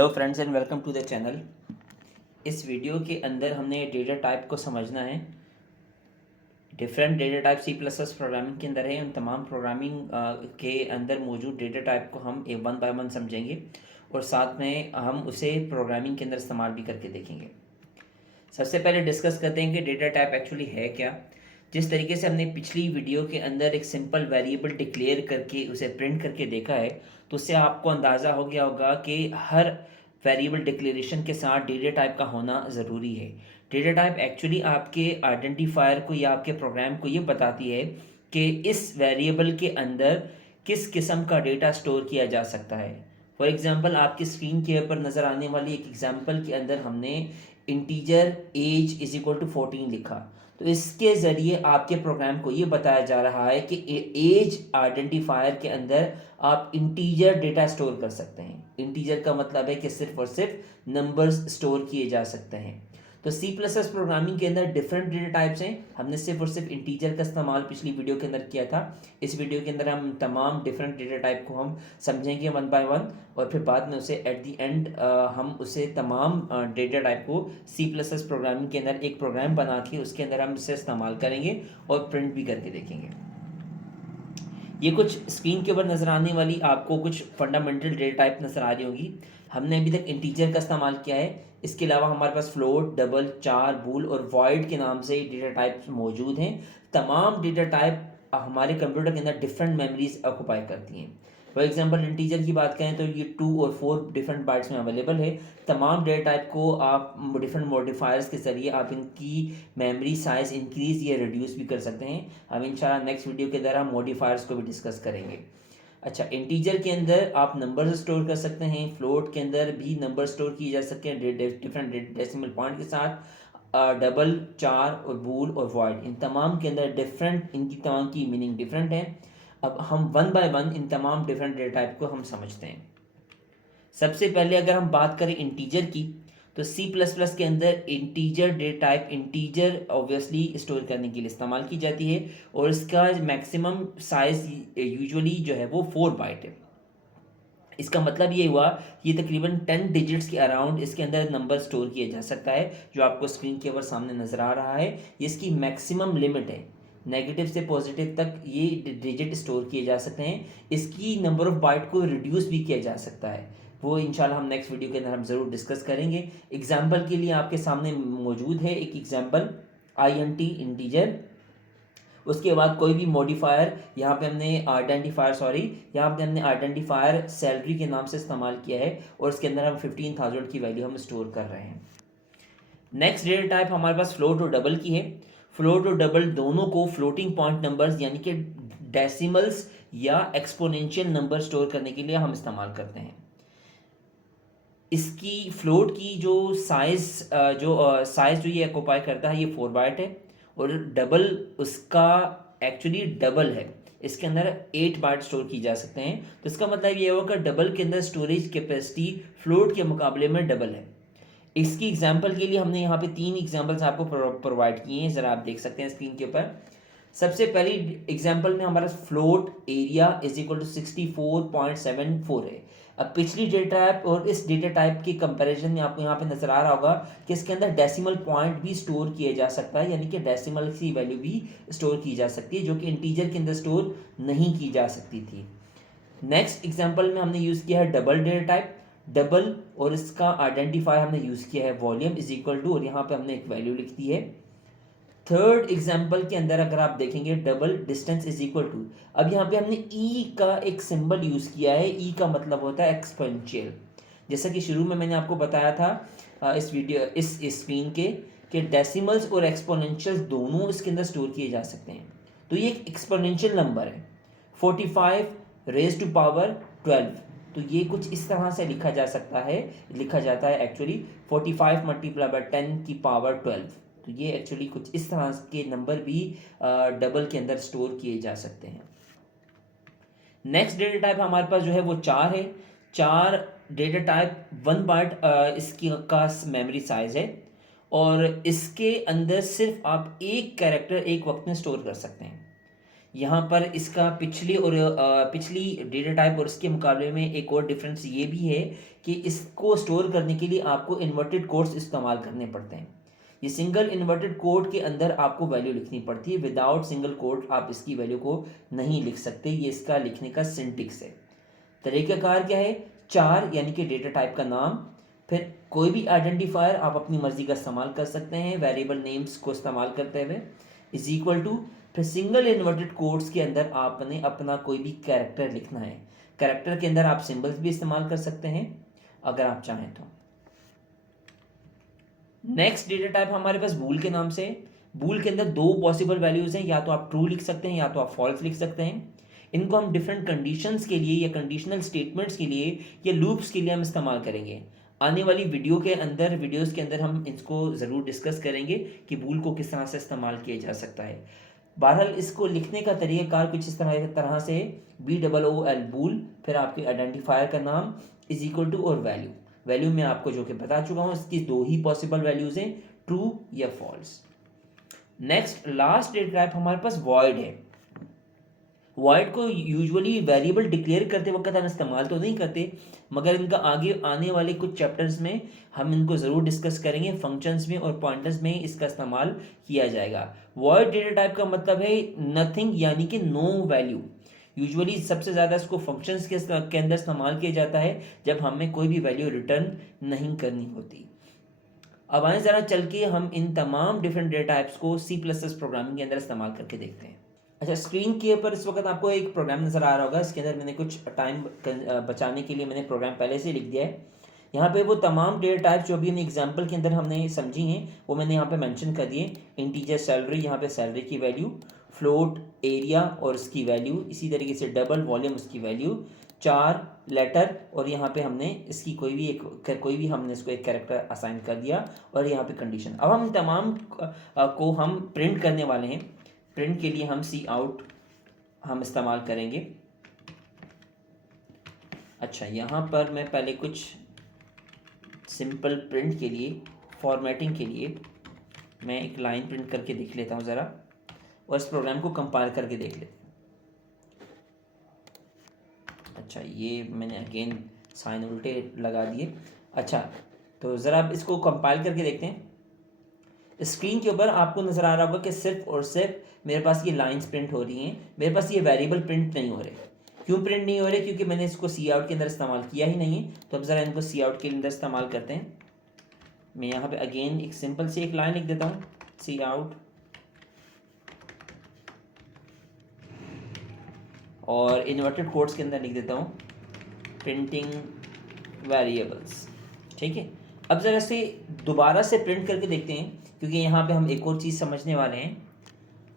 Hello friends and welcome to the channel. इस video के अंदर हमने डेटा टाइप को समझना है। Different data type C plus plus programming के अंदर है। उन तमाम प्रोग्रामिंग के अंदर मौजूद डेटा टाइप को हम एक वन बाय वन समझेंगे और साथ में हम उसे प्रोग्रामिंग के अंदर इस्तेमाल भी करके देखेंगे। सबसे पहले डिस्कस करते हैं कि डेटा टाइप एक्चुअली है क्या। जिस तरीके से हमने पिछली वीडियो के अंदर एक सिंपल वेरिएबल डिक्लेयर करके उसे प्रिंट करके देखा है, तो उससे आपको अंदाज़ा हो गया होगा कि हर वेरिएबल डिक्लेरेशन के साथ डेटा टाइप का होना ज़रूरी है। डेटा टाइप एक्चुअली आपके आइडेंटिफायर को या आपके प्रोग्राम को ये बताती है कि इस वेरिएबल के अंदर किस किस्म का डेटा स्टोर किया जा सकता है। फॉर एग्जांपल आपकी स्क्रीन के ऊपर नज़र आने वाली एक एग्जांपल के अंदर हमने integer age is equal to 14 लिखा, तो इसके ज़रिए आपके प्रोग्राम को ये बताया जा रहा है कि एज आइडेंटिफायर के अंदर आप इंटीजर डेटा स्टोर कर सकते हैं। इंटीजर का मतलब है कि सिर्फ और सिर्फ नंबर्स स्टोर किए जा सकते हैं। तो सी प्लस एस प्रोग्रामिंग के अंदर डिफरेंट डेटा टाइप्स हैं। हमने सिर्फ और सिर्फ इंटीजर का इस्तेमाल पिछली वीडियो के अंदर किया था। इस वीडियो के अंदर हम तमाम डिफरेंट डेटा टाइप को हम समझेंगे वन बाय वन, और फिर बाद में उसे एट द एंड हम उसे तमाम डेटा टाइप को सी प्लस एस प्रोग्रामिंग के अंदर एक प्रोग्राम बना के उसके अंदर हम इसे इस्तेमाल करेंगे और प्रिंट भी करके देखेंगे। ये कुछ स्क्रीन के ऊपर नज़र आने वाली आपको कुछ फंडामेंटल डेटा टाइप नज़र आ रही होगी। हमने अभी तक इंटीजर का इस्तेमाल किया है। इसके अलावा हमारे पास फ्लोट, डबल, चार, बूल और वॉइड के नाम से डेटा टाइप्स मौजूद हैं। तमाम डेटा टाइप हमारे कंप्यूटर के अंदर डिफरेंट मेमोरीज ऑक्यूपाई करती हैं। फॉर एग्जांपल इंटीजर की बात करें तो ये 2 और 4 डिफरेंट बाइट्स में अवेलेबल है। तमाम डेटा टाइप को आप डिफरेंट मॉडिफायर्स के ज़रिए आप इनकी मेमोरी साइज इंक्रीज या रिड्यूस भी कर सकते हैं। हम इंशाल्लाह नेक्स्ट वीडियो के अंदर हम मॉडिफायर्स को भी डिस्कस करेंगे। अच्छा, इंटीजर के अंदर आप नंबर स्टोर कर सकते हैं। फ्लोट के अंदर भी नंबर स्टोर किए जा सकते हैं डिफरेंट डेसिमल पॉइंट के साथ। डबल, चार और बूल और वॉइड, इन तमाम के अंदर डिफरेंट, इनकी तमाम की मीनिंग डिफरेंट है। अब हम वन बाय वन इन तमाम डिफरेंट डेटा टाइप को हम समझते हैं। सबसे पहले अगर हम बात करें इंटीजर की, तो सी प्लस प्लस के अंदर integer data type integer obviously store करने के लिए इस्तेमाल की जाती है, और इसका मैक्सिमम साइज यूजुअली जो है वो 4 बाइट है। इसका मतलब ये हुआ ये तकरीबन 10 डिजिट्स के अराउंड इसके अंदर नंबर स्टोर किया जा सकता है, जो आपको स्क्रीन के ऊपर सामने नज़र आ रहा है। इसकी मैक्सिमम लिमिट है। नेगेटिव से पॉजिटिव तक ये डिजिट स्टोर किए जा सकते हैं। इसकी नंबर ऑफ बाइट को रिड्यूस भी किया जा सकता है, वो इंशाल्लाह हम नेक्स्ट वीडियो के अंदर हम ज़रूर डिस्कस करेंगे। एग्जाम्पल के लिए आपके सामने मौजूद है एक एग्जाम्पल INT इंटीजर। उसके बाद कोई भी मॉडिफायर, यहाँ पे हमने आइडेंटिफायर सैलरी के नाम से इस्तेमाल किया है, और इसके अंदर हम 15,000 की वैल्यू हम स्टोर कर रहे हैं। नेक्स्ट डेटा टाइप हमारे पास फ्लोट और डबल की है। फ्लोट और डबल दोनों को फ्लोटिंग पॉइंट नंबर्स यानी कि डेसिमल्स या एक्सपोनेंशियल नंबर स्टोर करने के लिए हम इस्तेमाल करते हैं। इसकी फ्लोट की जो साइज जो ये ऑक्यूपाई करता है ये 4 बाइट है, और डबल उसका एक्चुअली डबल है। इसके अंदर 8 बाइट स्टोर की जा सकते हैं। तो इसका मतलब ये होगा कि डबल के अंदर स्टोरेज कैपेसिटी फ्लोट के मुकाबले में डबल है। इसकी एग्जांपल के लिए हमने यहाँ पे 3 एग्जांपल्स आपको प्रोवाइड किए हैं, ज़रा आप देख सकते हैं स्क्रीन के ऊपर। सबसे पहली एग्जांपल में हमारा float area is equal to 64.74 है। अब पिछली डेटा टाइप और इस डेटा टाइप के कंपैरिजन में आपको यहाँ पे नजर आ रहा होगा कि इसके अंदर डेसिमल पॉइंट भी स्टोर किया जा सकता है, यानी कि डेसिमल की वैल्यू भी स्टोर की जा सकती है, जो कि इंटीजर के अंदर स्टोर नहीं की जा सकती थी। नेक्स्ट एग्जांपल में हमने यूज़ किया है डबल डेटा टाइप। डबल और इसका आइडेंटिफायर हमने यूज़ किया है वॉल्यूम इज इक्वल टू, और यहाँ पे हमने एक वैल्यू लिख दी है। थर्ड एग्जाम्पल के अंदर अगर आप देखेंगे double distance is equal to, अब यहाँ पे हमने ई का एक सिंबल यूज किया है। ई का मतलब होता है एक्सपोनेंशियल। जैसा कि शुरू में मैंने आपको बताया था इस स्क्रीन के कि डेसिमल्स और एक्सपोनेंशियल्स दोनों इसके अंदर स्टोर किए जा सकते हैं। तो ये एक एक्सपोनेंशियल नंबर है, 45 रेज टू पावर 12। तो ये कुछ इस तरह से लिखा जाता है एक्चुअली 45 मल्टीप्लाई बाय 10 की पावर 12। तो ये एक्चुअली कुछ इस तरह के नंबर भी डबल के अंदर स्टोर किए जा सकते हैं। नेक्स्ट डेटा टाइप हमारे पास जो है वो 4 है। 4 डेटा टाइप 1 बाइट इसकी का मेमोरी साइज है, और इसके अंदर सिर्फ आप एक कैरेक्टर एक वक्त में स्टोर कर सकते हैं। यहाँ पर इसका पिछली डेटा टाइप और इसके मुकाबले में एक और डिफरेंस ये भी है कि इसको स्टोर करने के लिए आपको इन्वर्टेड कोड्स इस्तेमाल करने पड़ते हैं। ये सिंगल इन्वर्टेड कोड के अंदर आपको वैल्यू लिखनी पड़ती है, विदाउट सिंगल कोड आप इसकी वैल्यू को नहीं लिख सकते। ये इसका लिखने का सिंटेक्स है। तरीक़ाकार क्या है, चार यानी कि डेटा टाइप का नाम, फिर कोई भी आइडेंटिफायर आप अपनी मर्जी का इस्तेमाल कर सकते हैं वेरिएबल नेम्स को इस्तेमाल करते हुए, इज इक्वल टू, फिर सिंगल इन्वर्टेड कोड्स के अंदर आपने अपना कोई भी कैरेक्टर लिखना है। कैरेक्टर के अंदर आप सिंबल्स भी इस्तेमाल कर सकते हैं अगर आप चाहें तो। नेक्स्ट डेटा टाइप हमारे पास बूल के नाम से। बूल के अंदर दो पॉसिबल वैल्यूज हैं, या तो आप ट्रू लिख सकते हैं या तो आप फॉल्स लिख सकते हैं। इनको हम डिफरेंट कंडीशंस के लिए या कंडीशनल स्टेटमेंट्स के लिए या लूप्स के लिए हम इस्तेमाल करेंगे। आने वाली वीडियोस के अंदर हम इसको ज़रूर डिस्कस करेंगे कि बूल को किस तरह से इस्तेमाल किया जा सकता है। बहरहाल इसको लिखने का तरीक़ाकार कुछ इस तरह से BOOL बूल, फिर आपके आइडेंटिफायर का नाम इज इक्वल टू और वैल्यू में आपको जो कि बता चुका हूँ, इसकी दो ही पॉसिबल वैल्यूज़ हैं, ट्रू या false. Next last data type हमारे पास वॉइड है। वॉइड को यूजुअली वेरिएबल डिक्लेयर करते वक्त हम इस्तेमाल तो नहीं करते, मगर इनका आगे आने वाले कुछ चैप्टर्स में हम इनको ज़रूर डिस्कस करेंगे। फंक्शंस में और पॉइंटर्स में इसका इस्तेमाल किया जाएगा। वॉइड डेटा टाइप का मतलब है नथिंग, यानी कि नो वैल्यू। यूजुअली सबसे ज़्यादा इसको फंक्शंस के अंदर इस्तेमाल किया जाता है जब हमें कोई भी वैल्यू रिटर्न नहीं करनी होती। अब आए ज़रा चल के हम इन तमाम डिफरेंट डेटा टाइप्स को C++ प्रोग्रामिंग के अंदर इस्तेमाल करके देखते हैं। अच्छा, स्क्रीन के ऊपर इस वक्त आपको एक प्रोग्राम नज़र आ रहा होगा। इसके अंदर मैंने कुछ टाइम बचाने के लिए मैंने प्रोग्राम पहले से लिख दिया है। यहाँ पे वो तमाम डेटा टाइप्स जो भी एग्जांपल के अंदर हमने समझी हैं वो मैंने यहाँ पे मेंशन कर दिए। इंटीजर सैलरी, यहाँ पे सैलरी की वैल्यू, फ्लोट एरिया और इसकी वैल्यू, इसी तरीके से डबल वॉल्यूम उसकी वैल्यू, 4 लेटर, और यहाँ पे हमने इसकी कोई भी हमने इसको एक कैरेक्टर असाइन कर दिया, और यहाँ पे कंडीशन। अब हम तमाम को हम प्रिंट करने वाले हैं। प्रिंट के लिए हम Cout हम इस्तेमाल करेंगे। अच्छा, यहाँ पर मैं पहले कुछ सिंपल प्रिंट के लिए, फॉर्मेटिंग के लिए मैं एक लाइन प्रिंट करके देख लेता हूँ ज़रा, और इस प्रोग्राम को कंपाइल करके देख लेते हैं। अच्छा, ये मैंने अगेन साइन उल्टे लगा दिए। अच्छा, तो ज़रा इसको कंपाइल करके देखते हैं। स्क्रीन के ऊपर आपको नज़र आ रहा होगा कि सिर्फ और सिर्फ मेरे पास ये लाइंस प्रिंट हो रही हैं, मेरे पास ये वेरिएबल प्रिंट नहीं हो रहे। क्यों प्रिंट नहीं हो रहे? क्योंकि मैंने इसको Cout के अंदर इस्तेमाल किया ही नहीं है। तो अब ज़रा इनको Cout के अंदर इस्तेमाल करते हैं। मैं यहाँ पे अगेन एक सिंपल सी एक लाइन लिख देता हूँ, Cout, और इन्वर्टेड कोड्स के अंदर लिख देता हूँ प्रिंटिंग वेरिएबल्स। ठीक है, अब ज़रा से दोबारा से प्रिंट करके देखते हैं, क्योंकि यहाँ पे हम एक और चीज़ समझने वाले हैं।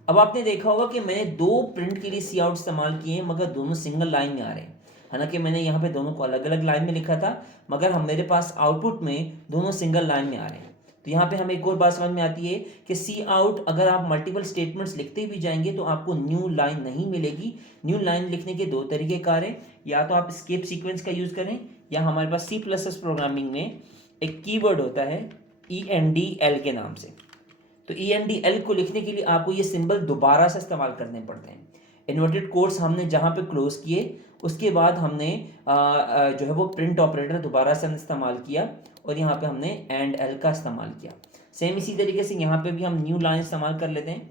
अब आपने देखा होगा कि मैंने दो प्रिंट के लिए Cout इस्तेमाल किए हैं, मगर दोनों सिंगल लाइन में आ रहे हैं। हालांकि मैंने यहाँ पे दोनों को अलग अलग लाइन में लिखा था, मगर मेरे पास आउटपुट में दोनों सिंगल लाइन में आ रहे हैं। तो यहाँ पे हमें एक और बात समझ में आती है कि Cout अगर आप मल्टीपल स्टेटमेंट्स लिखते भी जाएंगे तो आपको न्यू लाइन नहीं मिलेगी। न्यू लाइन लिखने के दो तरीके कार हैं, या तो आप स्केप सीक्वेंस का यूज़ करें, या हमारे पास C++ प्रोग्रामिंग में एक कीवर्ड होता है ENDL के नाम से। तो ENDL को लिखने के लिए आपको ये सिंबल दोबारा से इस्तेमाल करने पड़ते हैं। इन्वर्टेड कोड्स हमने जहाँ पे क्लोज किए, उसके बाद हमने जो है वो प्रिंट ऑपरेटर दोबारा से इस्तेमाल किया, और यहाँ पे हमने AND-L का इस्तेमाल किया। सेम इसी तरीके से यहाँ पे भी हम न्यू लाइन इस्तेमाल कर लेते हैं।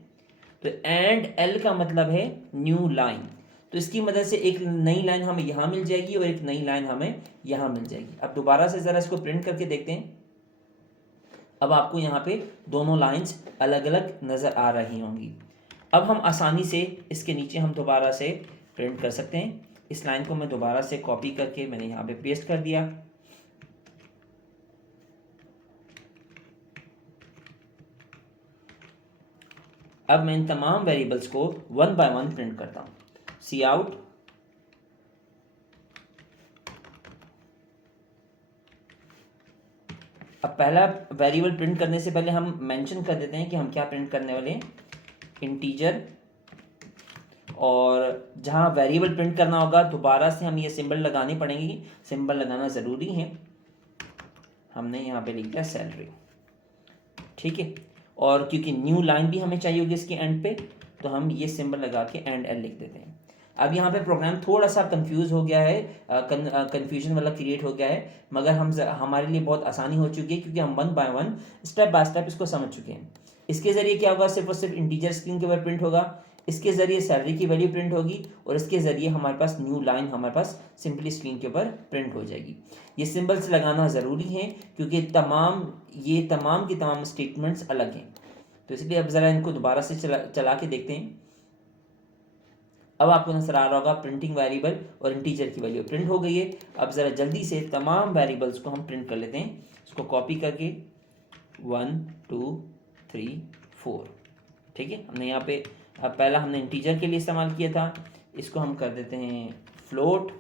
तो AND-L का मतलब है न्यू लाइन। तो इसकी मदद से एक नई लाइन हमें यहाँ मिल जाएगी और एक नई लाइन हमें यहाँ मिल जाएगी। अब दोबारा से ज़रा इसको प्रिंट करके देखते हैं। अब आपको यहाँ पे दोनों लाइंस अलग अलग नज़र आ रही होंगी। अब हम आसानी से इसके नीचे हम दोबारा से प्रिंट कर सकते हैं। इस लाइन को मैं दोबारा से कॉपी करके मैंने यहाँ पे पेस्ट कर दिया। अब मैं इन तमाम वेरिएबल्स को 1 बाय 1 प्रिंट करता हूँ। Cout, अब पहला वेरिएबल प्रिंट करने से पहले हम मेंशन कर देते हैं कि हम क्या प्रिंट करने वाले हैं, इंटीजर। और जहाँ वेरिएबल प्रिंट करना होगा दोबारा से हम ये सिंबल लगाने पड़ेंगे, सिंबल लगाना ज़रूरी है। हमने यहाँ पे लिख दिया सैलरी, ठीक है। और क्योंकि न्यू लाइन भी हमें चाहिए होगी इसके एंड पे, तो हम ये सिंबल लगा के एंड एल लिख देते हैं। अब यहाँ पे प्रोग्राम थोड़ा सा कंफ्यूज हो गया है, कंफ्यूजन वाला क्रिएट हो गया है, मगर हमारे लिए बहुत आसानी हो चुकी है क्योंकि हम one by one step by step इसको समझ चुके हैं। इसके ज़रिए क्या होगा, सिर्फ और सिर्फ इंटीजर स्क्रीन के ऊपर प्रिंट होगा, इसके ज़रिए सैलरी की वैल्यू प्रिंट होगी, और इसके ज़रिए हमारे पास न्यू लाइन हमारे पास सिंपली स्क्रीन के ऊपर प्रिंट हो जाएगी। ये सिंबल्स लगाना ज़रूरी है क्योंकि ये तमाम की तमाम स्टेटमेंट्स अलग हैं, तो इसलिए अब ज़रा इनको दोबारा से चला के देखते हैं। अब आपको नजर आ रहा होगा प्रिंटिंग वेरिएबल और इंटीजर की वैल्यू प्रिंट हो गई है। अब ज़रा जल्दी से तमाम वेरिएबल्स को हम प्रिंट कर लेते हैं। इसको कॉपी करके 1 2 3 4, ठीक है। हमने यहाँ पे अब पहला हमने इंटीजर के लिए इस्तेमाल किया था, इसको हम कर देते हैं फ्लोट,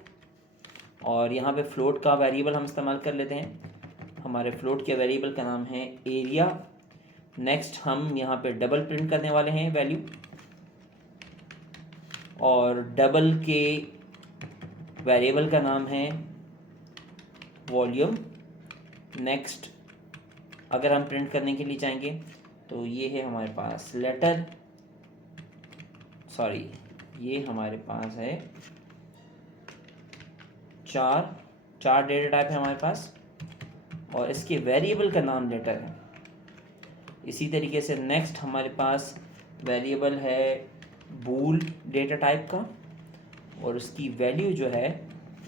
और यहाँ पे फ्लोट का वेरिएबल हम इस्तेमाल कर लेते हैं। हमारे फ्लोट के वेरिएबल का नाम है एरिया। नेक्स्ट हम यहाँ पे डबल प्रिंट करने वाले हैं वैल्यू, और डबल के वेरिएबल का नाम है वॉल्यूम। नेक्स्ट अगर हम प्रिंट करने के लिए चाहेंगे तो ये है हमारे पास लेटर, सॉरी ये हमारे पास है चार डेटा टाइप है हमारे पास, और इसके वेरिएबल का नाम लेटर है। इसी तरीके से नेक्स्ट हमारे पास वेरिएबल है बूल डेटा टाइप का, और उसकी वैल्यू जो है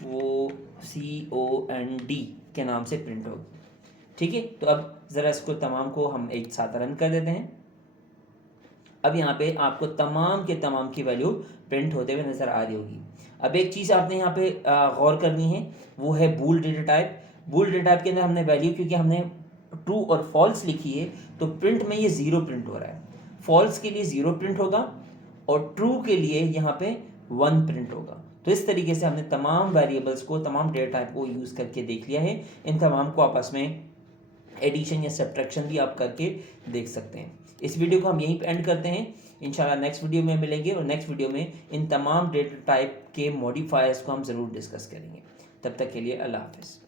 वो COND के नाम से प्रिंट होगी, ठीक है। तो अब ज़रा इसको तमाम को हम एक साथ रन कर देते हैं। अब यहाँ पे आपको तमाम के तमाम की वैल्यू प्रिंट होते हुए नज़र आ रही होगी। अब एक चीज़ आपने यहाँ पे गौर करनी है, वो है बूल डेटा टाइप। बूल डेटा टाइप के अंदर हमने वैल्यू, क्योंकि हमने ट्रू और फॉल्स लिखी है, तो प्रिंट में ये 0 प्रिंट हो रहा है। फॉल्स के लिए 0 प्रिंट होगा और ट्रू के लिए यहाँ पे 1 प्रिंट होगा। तो इस तरीके से हमने तमाम वेरिएबल्स को, तमाम डेटा टाइप को यूज़ करके देख लिया है। इन तमाम को आपस में एडिशन या सब्ट्रैक्शन भी आप करके देख सकते हैं। इस वीडियो को हम यहीं पे एंड करते हैं। इंशाल्लाह नेक्स्ट वीडियो में मिलेंगे, और नेक्स्ट वीडियो में इन तमाम डेटा टाइप के मॉडिफायर्स को हम ज़रूर डिस्कस करेंगे। तब तक के लिए अल्लाह हाफिज़।